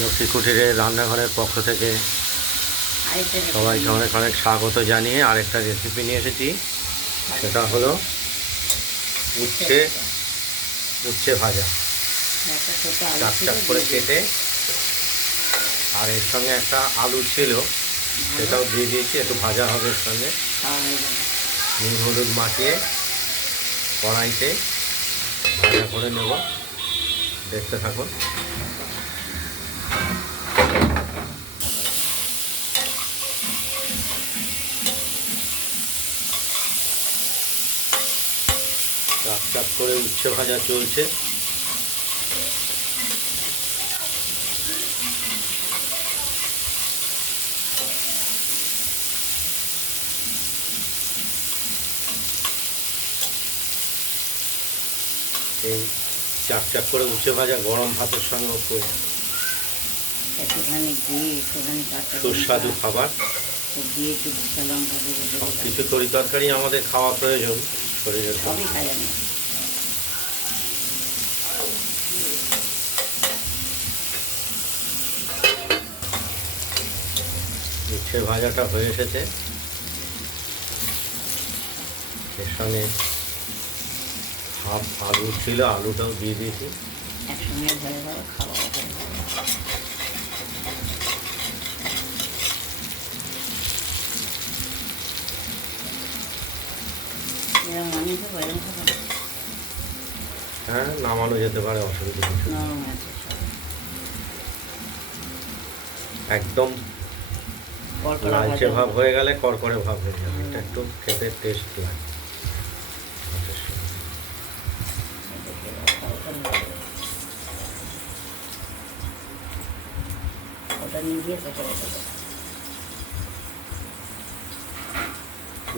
লক্ষ্মী কুটিরের রান্নাঘরের পক্ষ থেকে সবাইকে অনেক অনেক স্বাগত জানিয়ে আরেকটা রেসিপি নিয়ে এসেছি। সেটা হলো উচ্ছে ভাজা, চাক চাক করে কেটে, আর এর সঙ্গে একটা আলু ছিল সেটাও দিয়ে দিয়েছি, একটু ভাজা হবে এর সঙ্গে। নুন হলুদ মাখিয়ে কড়াইতে ভাজা করে নেব, দেখতে থাকুন। চাপ চাপ করে উচ্ছে ভাজা চলছে। এই চাপ চাপ করে উচ্ছে ভাজা গরম ভাতের সঙ্গে খুব সুস্বাদু খাবার। সব কিছু তরি তরকারি আমাদের খাওয়া প্রয়োজন শরীরের জন্য। উচ্ছে ভাজাটা হয়ে এসেছে, এর সঙ্গে হাফ আলু ছিল, আলুটাও দিয়ে দিয়েছি। একসঙ্গে হয়ে যাবে, খাওয়া হ্যাঁ, নামানো যেতে পারে, অসুবিধা কিছু। একদম লালচে ভাব হয়ে গেলে কড়কড়ে ভাব হয়ে যাবে, এটা একটু খেতে টেস্ট লাগে।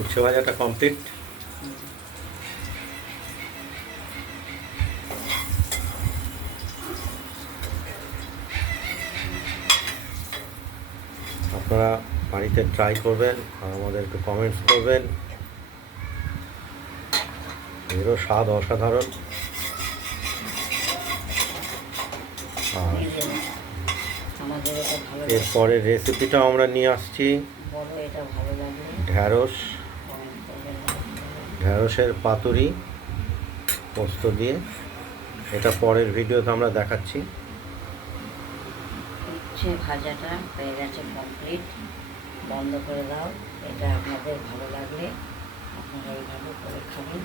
উচ্ছে ভাজাটা কমপ্লিট। আপনারা বাড়িতে ট্রাই করবেন আর আমাদের একটু কমেন্টস করবেন। এরও স্বাদ অসাধারণ। আর এরপরের রেসিপিটাও আমরা নিয়ে আসছি, ঢ্যাঁড়সের পাতুরি পোস্ত দিয়ে। এটা পরের ভিডিওতে আমরা দেখাচ্ছি। উচ্ছে ভাজাটা হয়ে গেছে কমপ্লিট, বন্ধ করে দাও। এটা আপনাদের ভালো লাগলে আপনারা এইভাবে করে খাবেন।